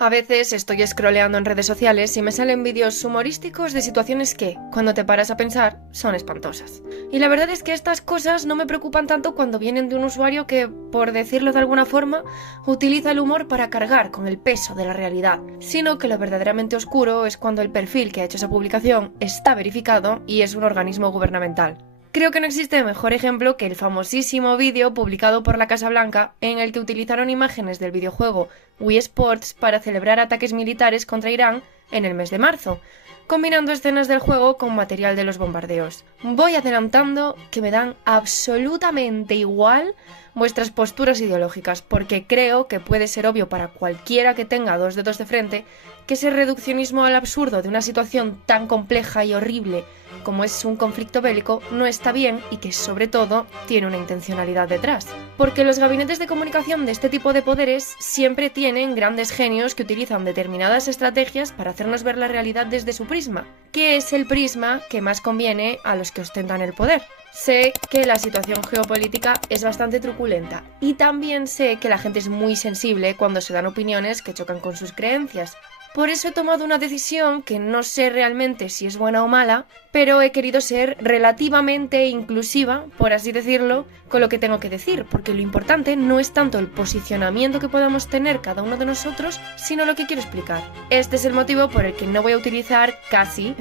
A veces estoy scrolleando en redes sociales y me salen vídeos humorísticos de situaciones que, cuando te paras a pensar, son espantosas. Y la verdad es que estas cosas no me preocupan tanto cuando vienen de un usuario que, por decirlo de alguna forma, utiliza el humor para cargar con el peso de la realidad, sino que lo verdaderamente oscuro es cuando el perfil que ha hecho esa publicación está verificado y es un organismo gubernamental. Creo que no existe mejor ejemplo que el famosísimo vídeo publicado por la Casa Blanca en el que utilizaron imágenes del videojuego Wii Sports para celebrar ataques militares contra Irán en el mes de marzo, combinando escenas del juego con material de los bombardeos. Voy adelantando que me dan absolutamente igual vuestras posturas ideológicas, porque creo que puede ser obvio para cualquiera que tenga dos dedos de frente que ese reduccionismo al absurdo de una situación tan compleja y horrible como es un conflicto bélico no está bien y que sobre todo tiene una intencionalidad detrás. Porque los gabinetes de comunicación de este tipo de poderes siempre tienen grandes genios que utilizan determinadas estrategias para hacernos ver la realidad desde su prisma, que es el prisma que más conviene a los que ostentan el poder. Sé que la situación geopolítica es bastante truculenta y también sé que la gente es muy sensible cuando se dan opiniones que chocan con sus creencias. Por eso he tomado una decisión que no sé realmente si es buena o mala, pero he querido ser relativamente inclusiva, por así decirlo, con lo que tengo que decir, porque lo importante no es tanto el posicionamiento que podamos tener cada uno de nosotros, sino lo que quiero explicar. Este es el motivo por el que no voy a utilizar casi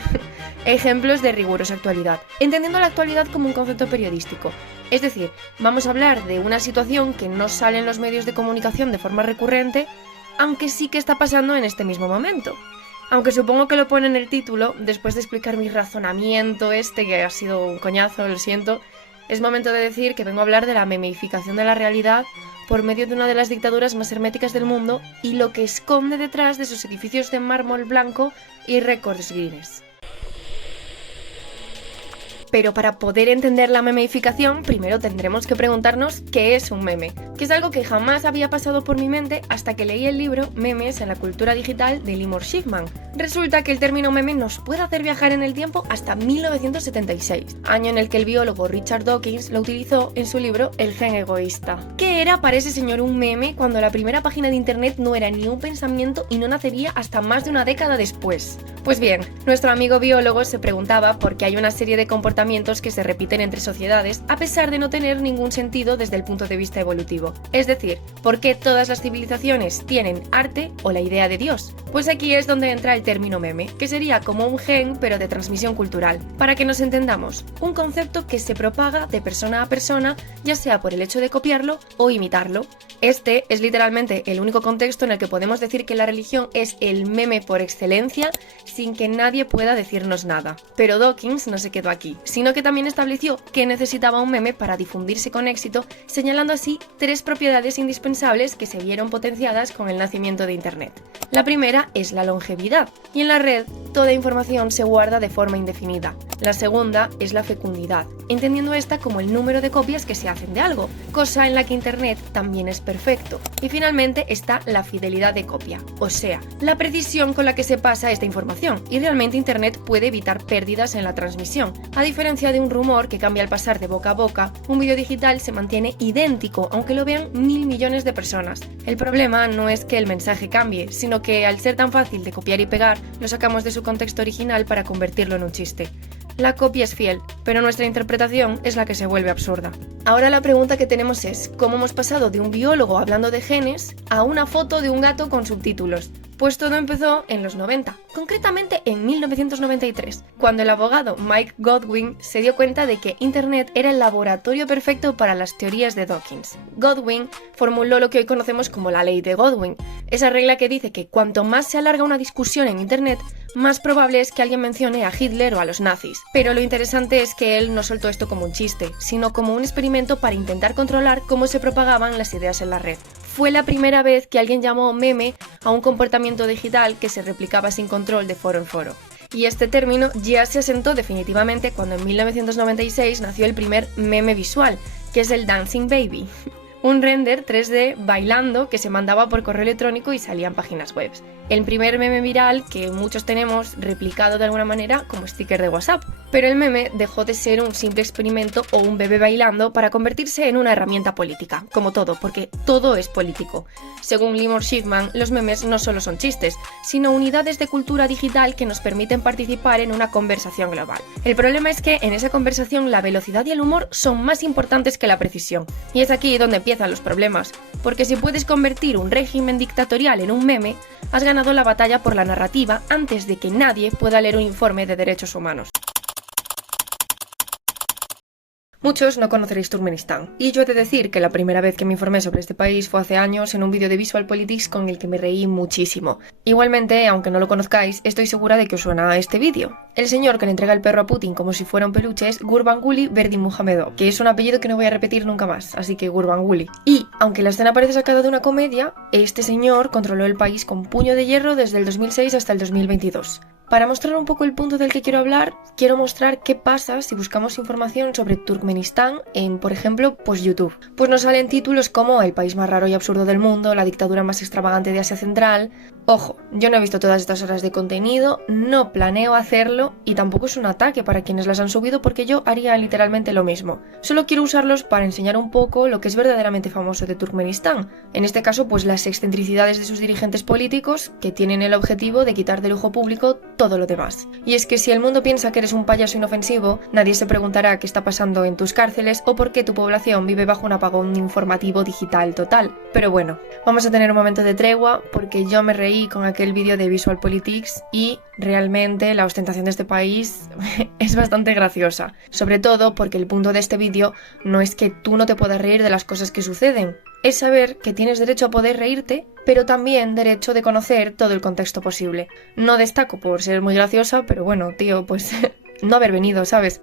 ejemplos de rigurosa actualidad, entendiendo la actualidad como un concepto periodístico. Es decir, vamos a hablar de una situación que no sale en los medios de comunicación de forma recurrente, aunque sí que está pasando en este mismo momento. Aunque supongo que lo pone en el título, después de explicar mi razonamiento que ha sido un coñazo, lo siento, es momento de decir que vengo a hablar de la memificación de la realidad por medio de una de las dictaduras más herméticas del mundo y lo que esconde detrás de sus edificios de mármol blanco y récords Guinness. Pero para poder entender la memificación, primero tendremos que preguntarnos qué es un meme, que es algo que jamás había pasado por mi mente hasta que leí el libro Memes en la cultura digital de Limor Shipman. Resulta que el término meme nos puede hacer viajar en el tiempo hasta 1976, año en el que el biólogo Richard Dawkins lo utilizó en su libro El gen egoísta. ¿Qué era para ese señor un meme cuando la primera página de internet no era ni un pensamiento y no nacería hasta más de una década después? Pues bien, nuestro amigo biólogo se preguntaba por qué hay una serie de comportamientos que se repiten entre sociedades a pesar de no tener ningún sentido desde el punto de vista evolutivo. Es decir, ¿por qué todas las civilizaciones tienen arte o la idea de Dios? Pues aquí es donde entra el término meme, que sería como un gen pero de transmisión cultural. Para que nos entendamos, un concepto que se propaga de persona a persona, ya sea por el hecho de copiarlo o imitarlo. Este es literalmente el único contexto en el que podemos decir que la religión es el meme por excelencia sin que nadie pueda decirnos nada. Pero Dawkins no se quedó aquí, sino que también estableció que necesitaba un meme para difundirse con éxito, señalando así 3 propiedades indispensables que se vieron potenciadas con el nacimiento de Internet. La primera es la longevidad, y en la red toda información se guarda de forma indefinida. La segunda es la fecundidad, entendiendo esta como el número de copias que se hacen de algo, cosa en la que Internet también es perfecto. Y finalmente está la fidelidad de copia, o sea, la precisión con la que se pasa esta información, y realmente Internet puede evitar pérdidas en la transmisión. A diferencia de un rumor que cambia al pasar de boca a boca, un vídeo digital se mantiene idéntico aunque lo vean 1.000 millones de personas. El problema no es que el mensaje cambie, sino que al ser tan fácil de copiar y pegar, lo sacamos de su contexto original para convertirlo en un chiste. La copia es fiel, pero nuestra interpretación es la que se vuelve absurda. Ahora la pregunta que tenemos es, ¿cómo hemos pasado de un biólogo hablando de genes a una foto de un gato con subtítulos? Pues todo empezó en los 90, concretamente en 1993, cuando el abogado Mike Godwin se dio cuenta de que Internet era el laboratorio perfecto para las teorías de Dawkins. Godwin formuló lo que hoy conocemos como la ley de Godwin, esa regla que dice que cuanto más se alarga una discusión en Internet, más probable es que alguien mencione a Hitler o a los nazis. Pero lo interesante es que él no soltó esto como un chiste, sino como un experimento para intentar controlar cómo se propagaban las ideas en la red. Fue la primera vez que alguien llamó meme a un comportamiento digital que se replicaba sin control de foro en foro. Y este término ya se asentó definitivamente cuando en 1996 nació el primer meme visual, que es el Dancing Baby. un render 3D bailando que se mandaba por correo electrónico y salía en páginas web. El primer meme viral que muchos tenemos replicado de alguna manera como sticker de WhatsApp. Pero el meme dejó de ser un simple experimento o un bebé bailando para convertirse en una herramienta política, como todo, porque todo es político. Según Limor Shipman, los memes no solo son chistes, sino unidades de cultura digital que nos permiten participar en una conversación global. El problema es que en esa conversación la velocidad y el humor son más importantes que la precisión. Y es aquí donde empiezan los problemas, porque si puedes convertir un régimen dictatorial en un meme, has ganado la batalla por la narrativa antes de que nadie pueda leer un informe de derechos humanos. Muchos no conoceréis Turkmenistán, y yo he de decir que la primera vez que me informé sobre este país fue hace años en un vídeo de Visual Politics con el que me reí muchísimo. Igualmente, aunque no lo conozcáis, estoy segura de que os suena este vídeo. El señor que le entrega el perro a Putin como si fuera un peluche es Gurbanguly Berdimuhamedov, que es un apellido que no voy a repetir nunca más, así que Gurbanguly. Y, aunque la escena parece sacada de una comedia, este señor controló el país con puño de hierro desde el 2006 hasta el 2022. Para mostrar un poco el punto del que quiero hablar, quiero mostrar qué pasa si buscamos información sobre Turkmenistán en, por ejemplo, pues YouTube. Pues nos salen títulos como el país más raro y absurdo del mundo, la dictadura más extravagante de Asia Central. Ojo, yo no he visto todas estas horas de contenido, no planeo hacerlo y tampoco es un ataque para quienes las han subido porque yo haría literalmente lo mismo. Solo quiero usarlos para enseñar un poco lo que es verdaderamente famoso de Turkmenistán. En este caso, pues las excentricidades de sus dirigentes políticos que tienen el objetivo de quitar del ojo público todo lo demás. Y es que si el mundo piensa que eres un payaso inofensivo, nadie se preguntará qué está pasando en tus cárceles o por qué tu población vive bajo un apagón informativo digital total. Pero bueno, vamos a tener un momento de tregua porque yo me reí con aquel vídeo de Visual Politics y realmente la ostentación de este país es bastante graciosa. Sobre todo porque el punto de este vídeo no es que tú no te puedas reír de las cosas que suceden, es saber que tienes derecho a poder reírte, pero también derecho de conocer todo el contexto posible. No destaco por ser muy graciosa, pero bueno, tío, pues no haber venido, ¿sabes?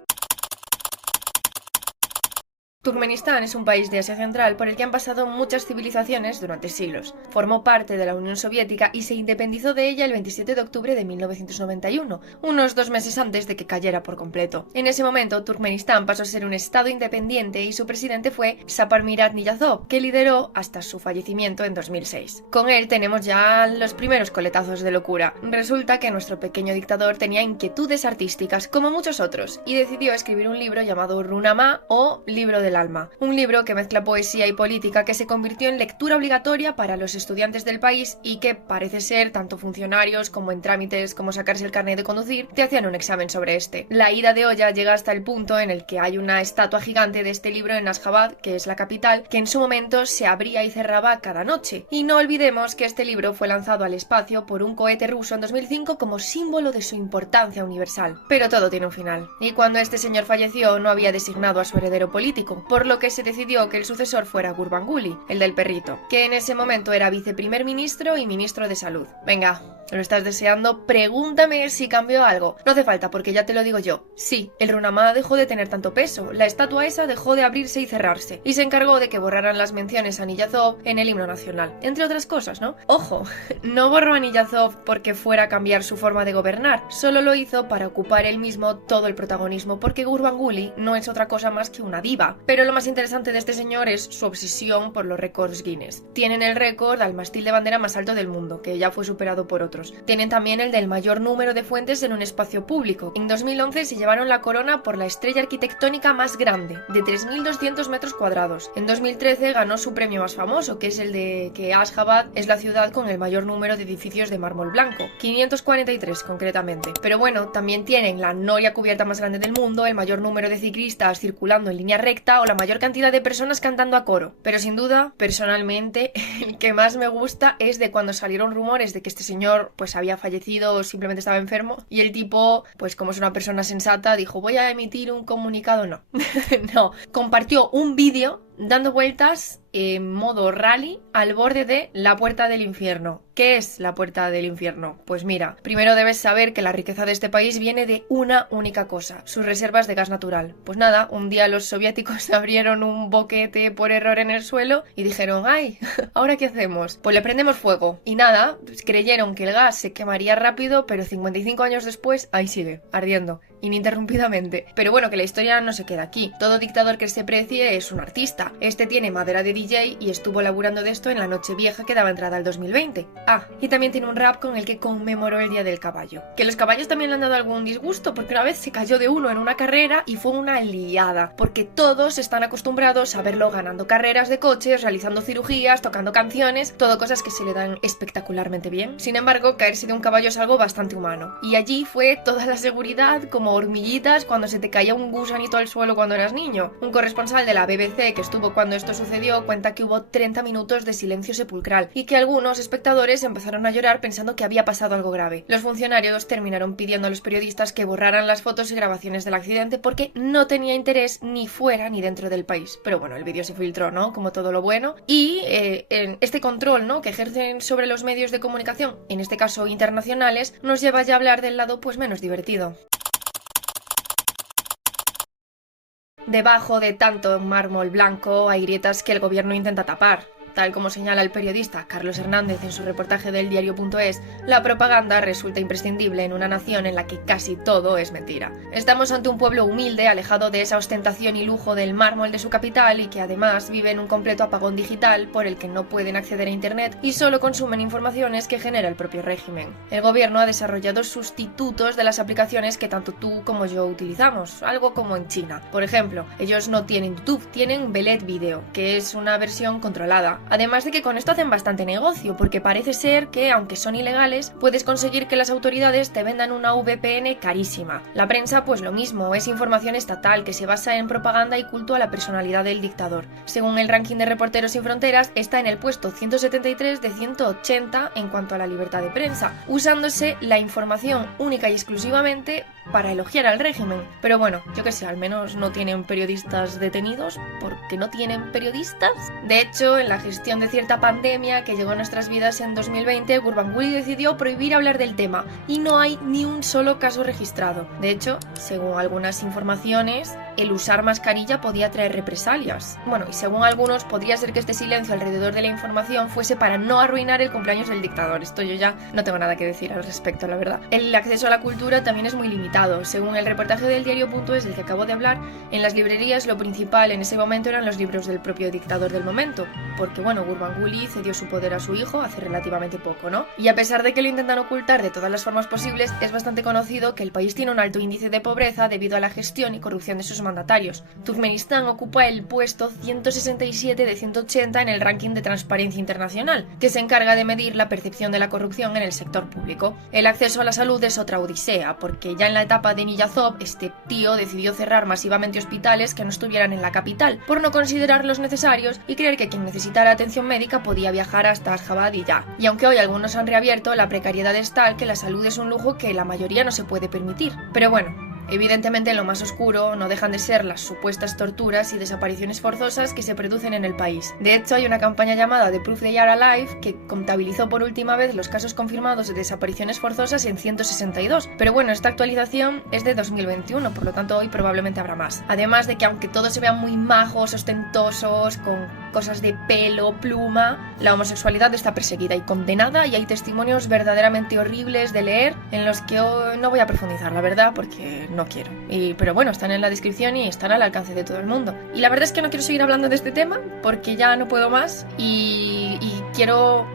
Turkmenistán es un país de Asia Central por el que han pasado muchas civilizaciones durante siglos. Formó parte de la Unión Soviética y se independizó de ella el 27 de octubre de 1991, unos 2 meses antes de que cayera por completo. En ese momento, Turkmenistán pasó a ser un estado independiente y su presidente fue Saparmurat Niyazov, que lideró hasta su fallecimiento en 2006. Con él tenemos ya los primeros coletazos de locura. Resulta que nuestro pequeño dictador tenía inquietudes artísticas, como muchos otros, y decidió escribir un libro llamado Runama o Libro del Alma, un libro que mezcla poesía y política que se convirtió en lectura obligatoria para los estudiantes del país y que parece ser tanto funcionarios como en trámites como sacarse el carnet de conducir te hacían un examen sobre este. La ida de olla llega hasta el punto en el que hay una estatua gigante de este libro en Ashgabat, que es la capital, que en su momento se abría y cerraba cada noche. Y no olvidemos que este libro fue lanzado al espacio por un cohete ruso en 2005 como símbolo de su importancia universal. Pero todo tiene un final. Y cuando este señor falleció no había designado a su heredero político, por lo que se decidió que el sucesor fuera Gurbanguly, el del perrito, que en ese momento era viceprimer ministro y ministro de salud. Venga, ¿lo estás deseando? Pregúntame si cambió algo. No hace falta porque ya te lo digo yo. Sí, el Runama dejó de tener tanto peso, la estatua esa dejó de abrirse y cerrarse, y se encargó de que borraran las menciones a Niyazov en el himno nacional, entre otras cosas, ¿no? Ojo, no borró a Niyazov porque fuera a cambiar su forma de gobernar, solo lo hizo para ocupar él mismo todo el protagonismo, porque Gurbanguly no es otra cosa más que una diva. Pero lo más interesante de este señor es su obsesión por los récords Guinness. Tienen el récord al mástil de bandera más alto del mundo, que ya fue superado por otros. Tienen también el del mayor número de fuentes en un espacio público. En 2011 se llevaron la corona por la estrella arquitectónica más grande, de 3.200 metros cuadrados. En 2013 ganó su premio más famoso, que es el de que Ashgabat es la ciudad con el mayor número de edificios de mármol blanco, 543 concretamente. Pero bueno, también tienen la noria cubierta más grande del mundo, el mayor número de ciclistas circulando en línea recta o la mayor cantidad de personas cantando a coro. Pero sin duda, personalmente, el que más me gusta es de cuando salieron rumores de que este señor pues había fallecido o simplemente estaba enfermo y el tipo, pues como es una persona sensata, dijo voy a emitir un comunicado. No, no, compartió un vídeo dando vueltas en modo rally al borde de la puerta del infierno. ¿Qué es la puerta del infierno? Pues mira, primero debes saber que la riqueza de este país viene de una única cosa, sus reservas de gas natural. Pues nada, un día los soviéticos abrieron un boquete por error en el suelo y dijeron, ¡ay! ¿Ahora qué hacemos? Pues le prendemos fuego. Y nada, pues creyeron que el gas se quemaría rápido, pero 55 años después, ahí sigue, ardiendo. ininterrumpidamente. Pero bueno, que la historia no se queda aquí. Todo dictador que se precie es un artista. Este tiene madera de DJ y estuvo laburando de esto en la Nochevieja que daba entrada al 2020. Y también tiene un rap con el que conmemoró el Día del Caballo. Que los caballos también le han dado algún disgusto, porque una vez se cayó de uno en una carrera y fue una liada, porque todos están acostumbrados a verlo ganando carreras de coches, realizando cirugías, tocando canciones, todo cosas que se le dan espectacularmente bien. Sin embargo, caerse de un caballo es algo bastante humano. Y allí fue toda la seguridad como hormiguitas cuando se te caía un gusanito al suelo cuando eras niño. Un corresponsal de la BBC que estuvo cuando esto sucedió cuenta que hubo 30 minutos de silencio sepulcral y que algunos espectadores empezaron a llorar pensando que había pasado algo grave. Los funcionarios terminaron pidiendo a los periodistas que borraran las fotos y grabaciones del accidente porque no tenía interés ni fuera ni dentro del país. Pero bueno, el vídeo se filtró, ¿no? Como todo lo bueno. Y en este control, ¿no?, que ejercen sobre los medios de comunicación, en este caso internacionales, nos lleva ya a hablar del lado pues menos divertido. Debajo de tanto mármol blanco hay grietas que el gobierno intenta tapar. Tal como señala el periodista Carlos Hernández en su reportaje del diario.es, la propaganda resulta imprescindible en una nación en la que casi todo es mentira. Estamos ante un pueblo humilde, alejado de esa ostentación y lujo del mármol de su capital y que además vive en un completo apagón digital por el que no pueden acceder a internet y solo consumen informaciones que genera el propio régimen. El gobierno ha desarrollado sustitutos de las aplicaciones que tanto tú como yo utilizamos, algo como en China. Por ejemplo, ellos no tienen YouTube, tienen Belet Video, que es una versión controlada. Además de que con esto hacen bastante negocio, porque parece ser que, aunque son ilegales, puedes conseguir que las autoridades te vendan una VPN carísima. La prensa, pues lo mismo, es información estatal que se basa en propaganda y culto a la personalidad del dictador. Según el ranking de Reporteros Sin Fronteras, está en el puesto 173 de 180 en cuanto a la libertad de prensa, usándose la información única y exclusivamente para elogiar al régimen. Pero bueno, yo que sé, al menos no tienen periodistas detenidos, porque no tienen periodistas. De hecho, en la gestión de cierta pandemia que llegó a nuestras vidas en 2020, Gurbanguly decidió prohibir hablar del tema y no hay ni un solo caso registrado. De hecho, según algunas informaciones, el usar mascarilla podía traer represalias. Bueno, y según algunos, podría ser que este silencio alrededor de la información fuese para no arruinar el cumpleaños del dictador. Esto yo ya no tengo nada que decir al respecto, la verdad. El acceso a la cultura también es muy limitado. Según el reportaje del diario.es del que acabo de hablar, en las librerías lo principal en ese momento eran los libros del propio dictador del momento, porque bueno, Gurbanguly cedió su poder a su hijo hace relativamente poco, ¿no? Y a pesar de que lo intentan ocultar de todas las formas posibles, es bastante conocido que el país tiene un alto índice de pobreza debido a la gestión y corrupción de sus mandatarios. Turkmenistán ocupa el puesto 167 de 180 en el ranking de Transparencia Internacional, que se encarga de medir la percepción de la corrupción en el sector público. El acceso a la salud es otra odisea, porque ya en la etapa de Niyazov, este tío decidió cerrar masivamente hospitales que no estuvieran en la capital, por no considerarlos necesarios y creer que quien necesitara atención médica podía viajar hasta Ashgabat y ya. Y aunque hoy algunos han reabierto, la precariedad es tal que la salud es un lujo que la mayoría no se puede permitir. Pero bueno, evidentemente en lo más oscuro no dejan de ser las supuestas torturas y desapariciones forzosas que se producen en el país. De hecho, hay una campaña llamada The Proof They Are Alive que contabilizó por última vez los casos confirmados de desapariciones forzosas en 162. Pero bueno, esta actualización es de 2021, por lo tanto hoy probablemente habrá más. Además de que aunque todos se vean muy majos, ostentosos, con cosas de pelo, pluma, la homosexualidad está perseguida y condenada y hay testimonios verdaderamente horribles de leer en los que no voy a profundizar, la verdad, porque no quiero. Pero bueno, están en la descripción y están al alcance de todo el mundo. Y la verdad es que no quiero seguir hablando de este tema porque ya no puedo más y quiero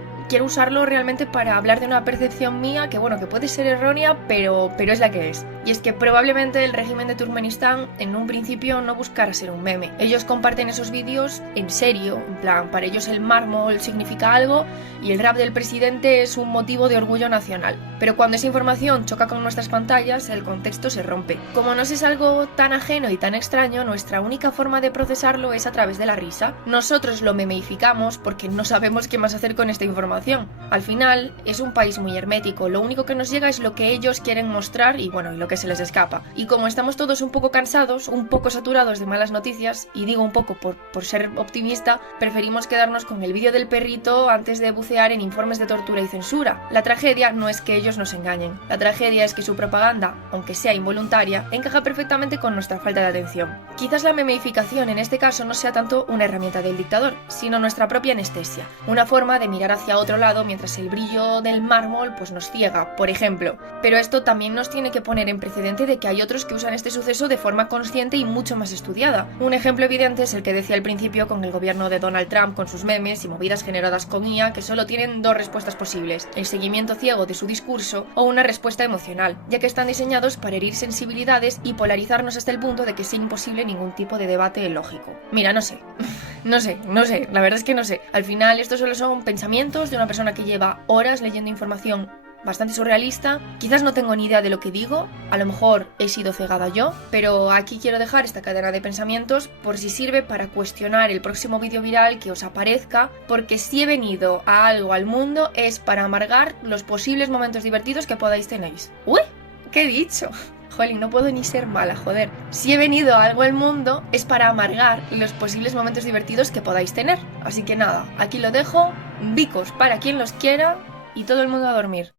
usarlo realmente para hablar de una percepción mía que, bueno, que puede ser errónea, pero es la que es. Y es que probablemente el régimen de Turkmenistán en un principio no buscara ser un meme. Ellos comparten esos vídeos en serio, en plan, para ellos el mármol significa algo y el rap del presidente es un motivo de orgullo nacional. Pero cuando esa información choca con nuestras pantallas, el contexto se rompe. Como nos es algo tan ajeno y tan extraño, nuestra única forma de procesarlo es a través de la risa. Nosotros lo memeificamos porque no sabemos qué más hacer con esta información. Al final, es un país muy hermético, lo único que nos llega es lo que ellos quieren mostrar y bueno, y lo que se les escapa. Y como estamos todos un poco cansados, un poco saturados de malas noticias, y digo un poco por ser optimista, preferimos quedarnos con el vídeo del perrito antes de bucear en informes de tortura y censura. La tragedia no es que ellos ellos nos engañen. La tragedia es que su propaganda, aunque sea involuntaria, encaja perfectamente con nuestra falta de atención. Quizás la memeificación en este caso no sea tanto una herramienta del dictador, sino nuestra propia anestesia, una forma de mirar hacia otro lado mientras el brillo del mármol pues nos ciega, por ejemplo. Pero esto también nos tiene que poner en precedente de que hay otros que usan este suceso de forma consciente y mucho más estudiada. Un ejemplo evidente es el que decía al principio con el gobierno de Donald Trump, con sus memes y movidas generadas con IA que solo tienen dos respuestas posibles: el seguimiento ciego de su discurso o una respuesta emocional, ya que están diseñados para herir sensibilidades y polarizarnos hasta el punto de que sea imposible ningún tipo de debate lógico. Mira, no sé, la verdad es que no sé. Al final estos solo son pensamientos de una persona que lleva horas leyendo información bastante surrealista. Quizás no tengo ni idea de lo que digo, a lo mejor he sido cegada yo, pero aquí quiero dejar esta cadena de pensamientos por si sirve para cuestionar el próximo vídeo viral que os aparezca, porque si he venido a algo al mundo es para amargar los posibles momentos divertidos que podáis tener. ¡Uy! ¿Qué he dicho? Jolín, no puedo ni ser mala, joder. Si he venido a algo al mundo es para amargar los posibles momentos divertidos que podáis tener. Así que nada, aquí lo dejo, bicos para quien los quiera y todo el mundo a dormir.